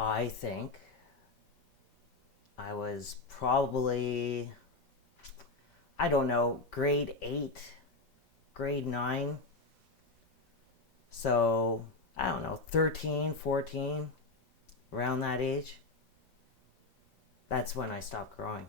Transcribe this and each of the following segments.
I think I was probably, I don't know, grade 8, grade 9. So, I don't know, 13, 14, around that age. That's when I stopped growing.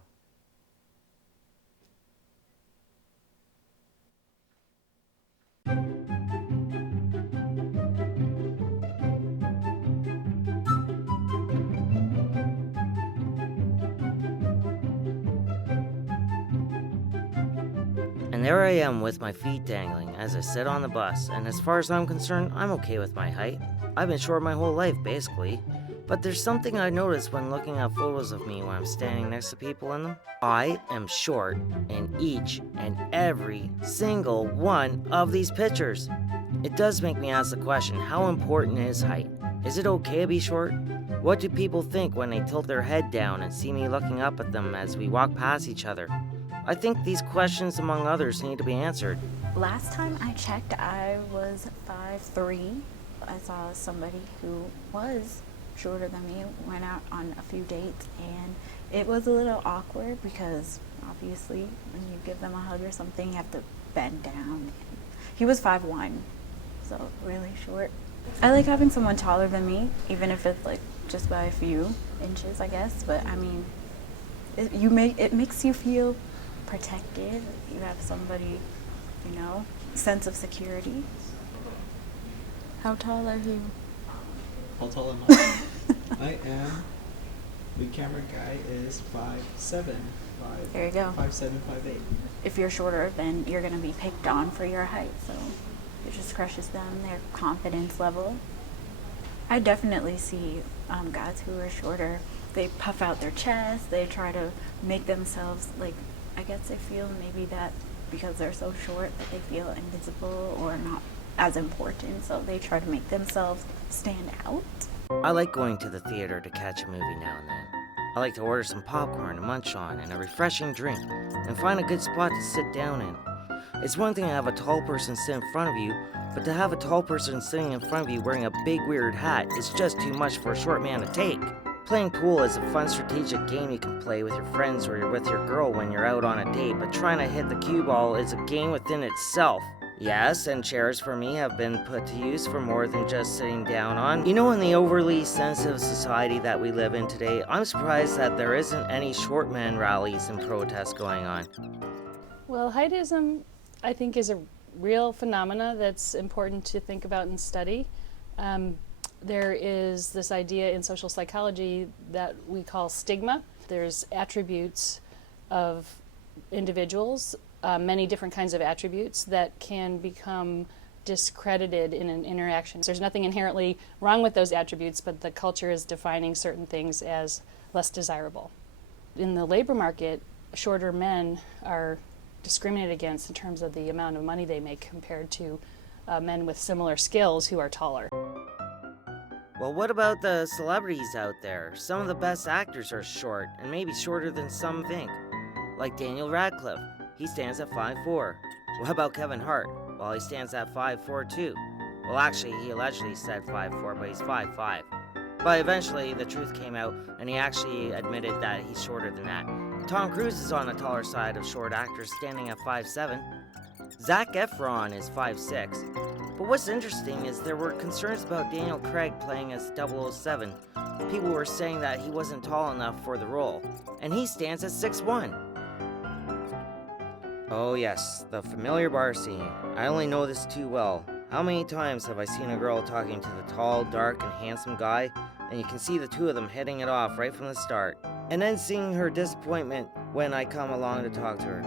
And there I am with my feet dangling as I sit on the bus, and as far as I'm concerned, I'm okay with my height. I've been short my whole life, basically. But there's something I noticed when looking at photos of me when I'm standing next to people in them. I am short in each and every single one of these pictures. It does make me ask the question, how important is height? Is it okay to be short? What do people think when they tilt their head down and see me looking up at them as we walk past each other? I think these questions, among others, need to be answered. Last time I checked, I was 5'3". I saw somebody who was shorter than me, went out on a few dates, and it was a little awkward because obviously when you give them a hug or something, you have to bend down. He was 5'1", so really short. I like having someone taller than me, even if it's like just by a few inches, I guess. But I mean, it makes you feel protected. You have somebody, sense of security. How tall are you? How tall am I? I am. The camera guy is 5'7". There you go. 5'7", 5'8". If you're shorter, then you're going to be picked on for your height, so it just crushes them, their confidence level. I definitely see guys who are shorter. They puff out their chest. They try to make themselves I guess they feel maybe that because they're so short that they feel invisible or not as important, so they try to make themselves stand out. I like going to the theater to catch a movie now and then. I like to order some popcorn to munch on and a refreshing drink, and find a good spot to sit down in. It's one thing to have a tall person sit in front of you, but to have a tall person sitting in front of you wearing a big weird hat is just too much for a short man to take. Playing pool is a fun strategic game you can play with your friends or with your girl when you're out on a date, but trying to hit the cue ball is a game within itself. Yes, and chairs for me have been put to use for more than just sitting down on. In the overly sensitive society that we live in today, I'm surprised that there isn't any short man rallies and protests going on. Well, heightism, I think, is a real phenomena that's important to think about and study. There is this idea in social psychology that we call stigma. There's attributes of individuals, many different kinds of attributes that can become discredited in an interaction. There's nothing inherently wrong with those attributes, but the culture is defining certain things as less desirable. In the labor market, shorter men are discriminated against in terms of the amount of money they make compared to men with similar skills who are taller. Well, what about the celebrities out there? Some of the best actors are short, and maybe shorter than some think. Like Daniel Radcliffe, he stands at 5'4". What about Kevin Hart? Well, he stands at 5'4" too. Well, actually, he allegedly said 5'4", but he's 5'5". But eventually, the truth came out, and he actually admitted that he's shorter than that. Tom Cruise is on the taller side of short actors, standing at 5'7". Zac Efron is 5'6". But what's interesting is there were concerns about Daniel Craig playing as 007. People were saying that he wasn't tall enough for the role, and he stands at 6'1". Oh yes, the familiar bar scene. I only know this too well. How many times have I seen a girl talking to the tall, dark, and handsome guy, and you can see the two of them hitting it off right from the start, and then seeing her disappointment when I come along to talk to her.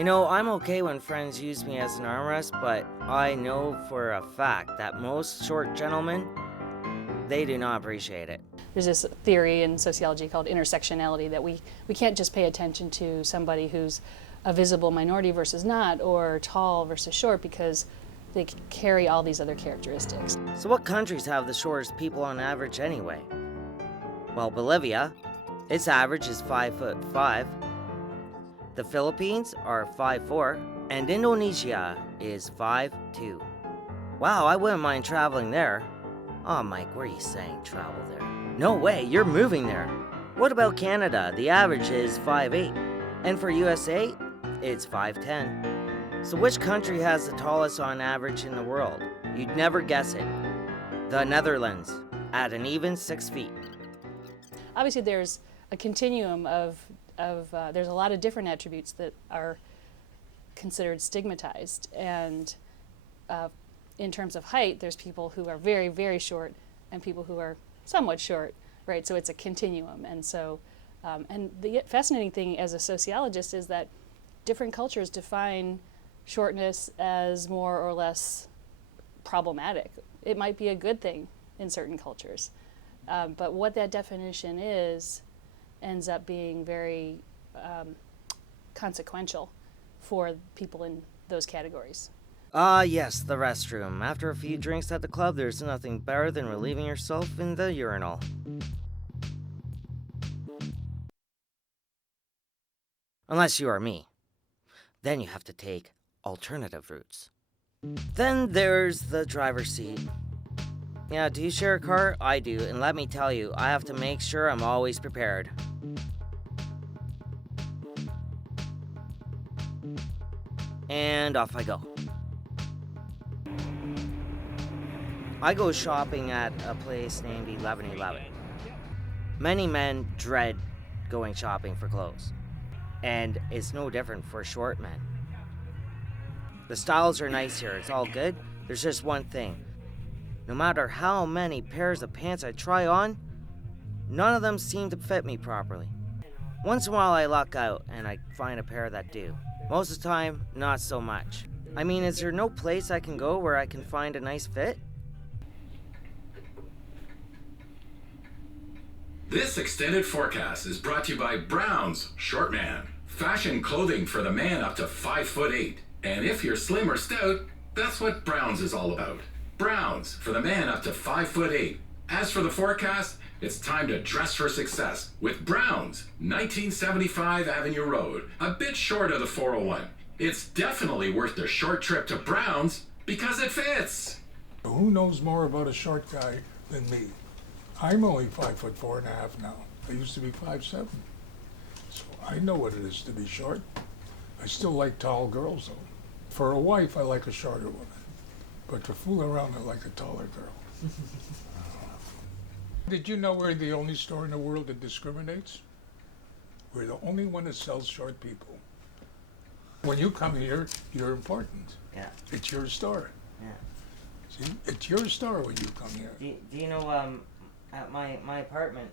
I'm okay when friends use me as an armrest, but I know for a fact that most short gentlemen, they do not appreciate it. There's this theory in sociology called intersectionality that we can't just pay attention to somebody who's a visible minority versus not, or tall versus short, because they carry all these other characteristics. So what countries have the shortest people on average anyway? Well, Bolivia, its average is 5'5". The Philippines are 5'4", and Indonesia is 5'2". Wow, I wouldn't mind traveling there. Oh, Mike, where are you saying travel there? No way, you're moving there. What about Canada? The average is 5'8". And for USA, it's 5'10". So which country has the tallest on average in the world? You'd never guess it. The Netherlands, at an even 6 feet. Obviously, there's a continuum of there's a lot of different attributes that are considered stigmatized. And in terms of height, there's people who are very, very short and people who are somewhat short, right? So it's a continuum. And so, and the fascinating thing as a sociologist is that different cultures define shortness as more or less problematic. It might be a good thing in certain cultures. But what that definition is ends up being very consequential for people in those categories. Ah, yes, the restroom. After a few drinks at the club, there's nothing better than relieving yourself in the urinal. Unless you are me. Then you have to take alternative routes. Then there's the driver's seat. Yeah, do you share a car? I do, and let me tell you, I have to make sure I'm always prepared. And off I go. I go shopping at a place named 1111. Many men dread going shopping for clothes, and it's no different for short men. The styles are nice here, it's all good. There's just one thing. No matter how many pairs of pants I try on, none of them seem to fit me properly. Once in a while I luck out and I find a pair that do. Most of the time, not so much. I mean, is there no place I can go where I can find a nice fit? This extended forecast is brought to you by Brown's Short Man. Fashion clothing for the man up to 5'8". And if you're slim or stout, that's what Brown's is all about. Brown's for the man up to 5'8". As for the forecast, it's time to dress for success with Brown's, 1975 Avenue Road, a bit short of the 401. It's definitely worth the short trip to Brown's because it fits. Who knows more about a short guy than me? I'm only 5'4.5" now. I used to be 5'7". So I know what it is to be short. I still like tall girls though. For a wife, I like a shorter woman. But to fool around, I like a taller girl. Did you know we're the only store in the world that discriminates? We're the only one that sells short people. When you come here, you're important. Yeah. It's your store. Yeah. See, it's your store when you come here. Do you know, at my apartment,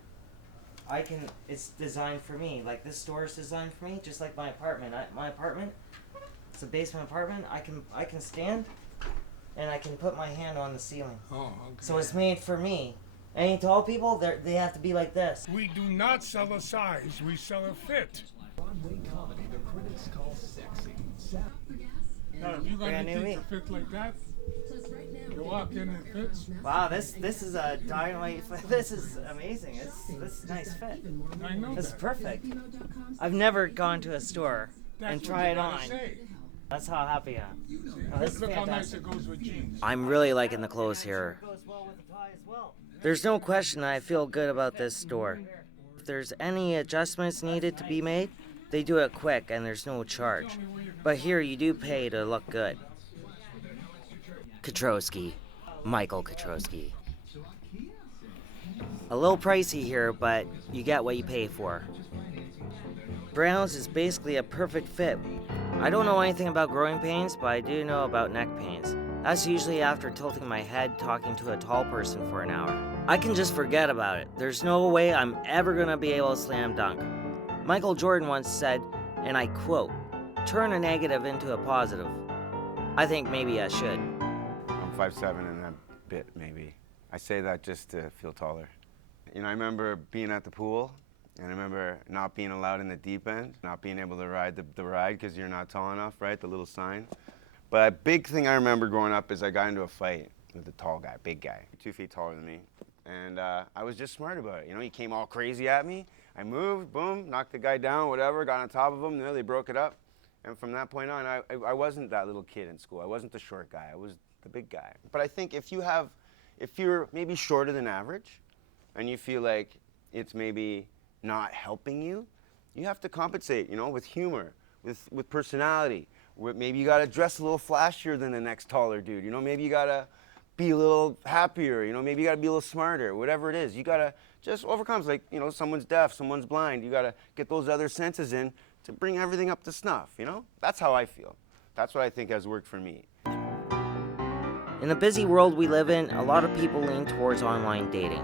it's designed for me. Like, this store is designed for me, just like my apartment. My apartment, it's a basement apartment. I can stand, and I can put my hand on the ceiling. Oh, okay. So it's made for me. Any tall people, they have to be like this. We do not sell a size, we sell a fit. Now, if you got Brand new anything me. to fit like that, you walk in and it fits. Wow, this is a dynamite. This is amazing. This is a nice fit. I know This is that. perfect. I've never gone to a store That's and what try you it gotta on. say. That's how happy I am. Oh, this is Look how nice fantastic. it goes with jeans. I'm really liking the clothes here. There's no question I feel good about this store. If there's any adjustments needed to be made, they do it quick and there's no charge. But here you do pay to look good. Katrowski. Michael Katrowski. A little pricey here, but you get what you pay for. Brown's is basically a perfect fit. I don't know anything about growing pains, but I do know about neck pains. That's usually after tilting my head talking to a tall person for an hour. I can just forget about it. There's no way I'm ever gonna be able to slam dunk. Michael Jordan once said, and I quote, "Turn a negative into a positive." I think maybe I should. I'm 5'7" and a bit, maybe. I say that just to feel taller. You know, I remember being at the pool, and I remember not being allowed in the deep end, not being able to ride the ride because you're not tall enough, right? The little sign. But a big thing I remember growing up is I got into a fight with a tall guy, big guy, 2 feet taller than me. And I was just smart about it. You know, he came all crazy at me. I moved, boom, knocked the guy down, whatever, got on top of him, they broke it up. And from that point on, I wasn't that little kid in school. I wasn't the short guy. I was the big guy. But I think if you're maybe shorter than average, and you feel like it's maybe not helping you, you have to compensate, with humor, with personality. Maybe you gotta dress a little flashier than the next taller dude. Maybe you gotta be a little happier. Maybe you gotta be a little smarter. Whatever it is, you gotta just overcome. It's like, someone's deaf, someone's blind. You gotta get those other senses in to bring everything up to snuff. That's how I feel. That's what I think has worked for me. In the busy world we live in, a lot of people lean towards online dating.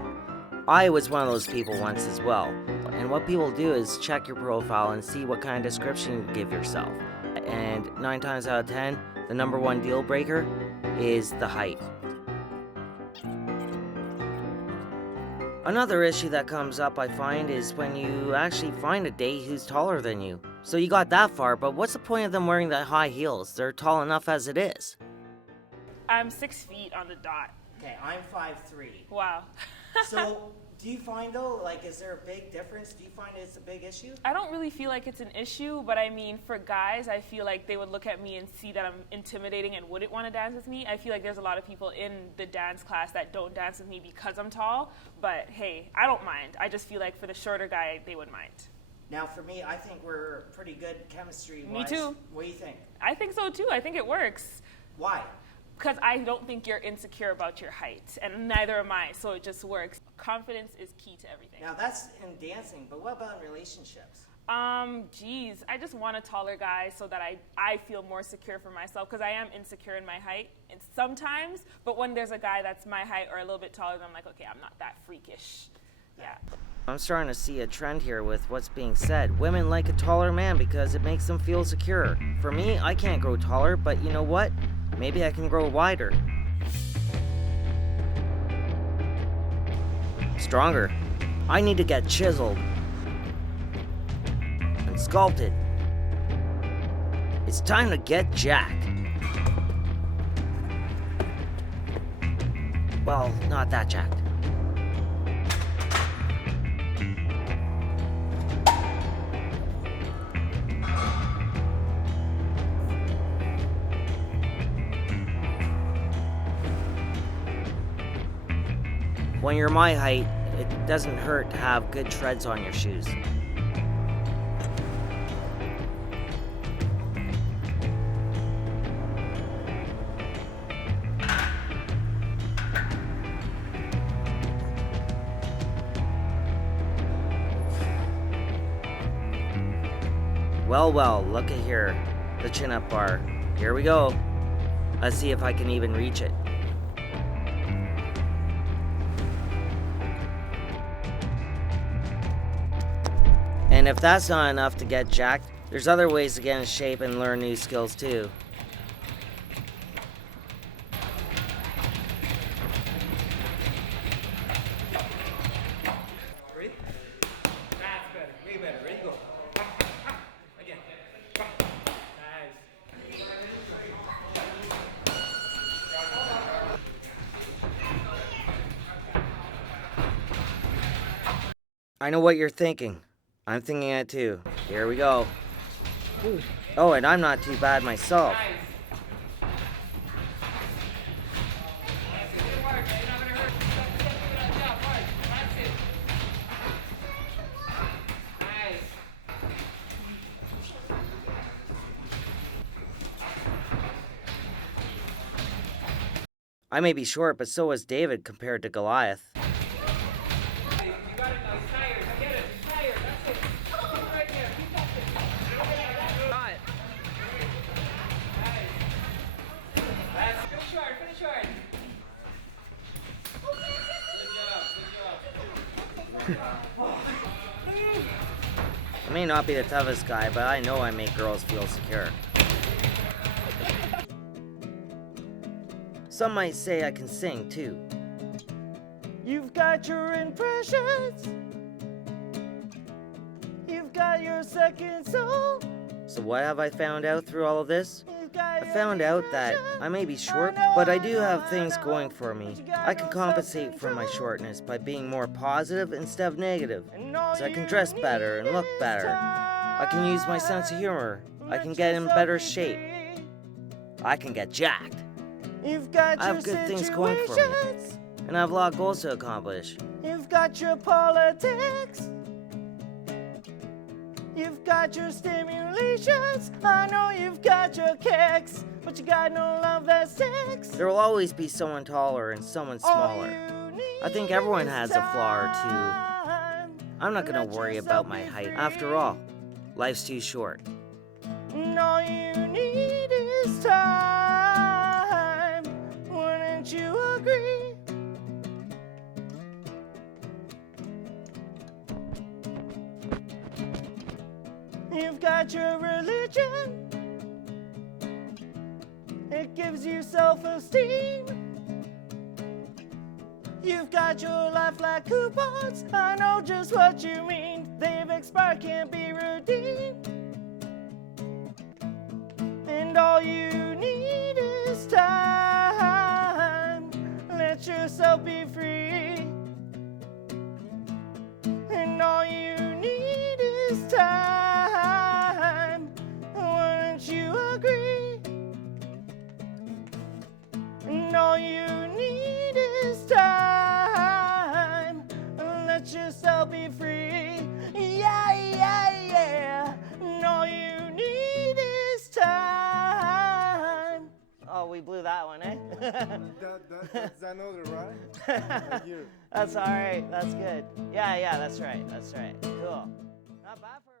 I was one of those people once as well. And what people do is check your profile and see what kind of description you give yourself. And 9 times out of 10, the number one deal breaker is the height. Another issue that comes up, I find, is when you actually find a date who's taller than you. So you got that far, but what's the point of them wearing the high heels? They're tall enough as it is. I'm 6 feet on the dot. Okay, I'm 5'3". Wow. So, do you find though, is there a big difference? Do you find it's a big issue? I don't really feel like it's an issue, but I mean, for guys, I feel like they would look at me and see that I'm intimidating and wouldn't want to dance with me. I feel like there's a lot of people in the dance class that don't dance with me because I'm tall, but hey, I don't mind. I just feel like for the shorter guy, they would mind. Now, for me, I think we're pretty good chemistry-wise. Me too. What do you think? I think so too. I think it works. Why? Because I don't think you're insecure about your height, and neither am I, so it just works. Confidence is key to everything. Now, that's in dancing, but what about in relationships? I just want a taller guy so that I feel more secure for myself, because I am insecure in my height and sometimes, but when there's a guy that's my height or a little bit taller, then I'm like, okay, I'm not that freakish. Yeah. I'm starting to see a trend here with what's being said. Women like a taller man because it makes them feel secure. For me, I can't grow taller, but you know what? Maybe I can grow wider. Stronger. I need to get chiseled and sculpted. It's time to get jacked. Well, not that jacked. When you're my height, it doesn't hurt to have good treads on your shoes. Well, look at here. The chin-up bar. Here we go. Let's see if I can even reach it. And if that's not enough to get jacked, there's other ways to get in shape and learn new skills too. Ready? That's better. Way better. Ready? Go. Again. Nice. I know what you're thinking. I'm thinking it too. Here we go. Oh, and I'm not too bad myself. I may be short, but so is David compared to Goliath. I may not be the toughest guy, but I know I make girls feel secure. Some might say I can sing too. You've got your impressions. You've got your second soul. So what have I found out through all of this? I found out that I may be short, but I do have things going for me. I can compensate for my shortness by being more positive instead of negative. So I can dress better and look better. I can use my sense of humor. I can get in better shape. I can get jacked. I have good things going for me. And I have a lot of goals to accomplish. got your politics. You've got your stimulations. I know you've got your kicks, but you got no love that sticks. There will always be someone taller and someone smaller. I think everyone has a flaw or two. I'm not gonna worry about my height. After all, life's too short. And all you need is time. Wouldn't you agree? You've got your religion. It gives you self-esteem. You've got your life like coupons. I know just what you mean. They've expired, can't be redeemed. And all you need is time. Let yourself be free. And all you need is time. Wouldn't you agree? And all you need is time. Let yourself be free. Yeah, yeah, yeah. And all you need is time. Oh, we blew that one, eh? That's another, right? Right here. That's all right. That's good. Yeah, that's right. That's right. Cool. Not bad for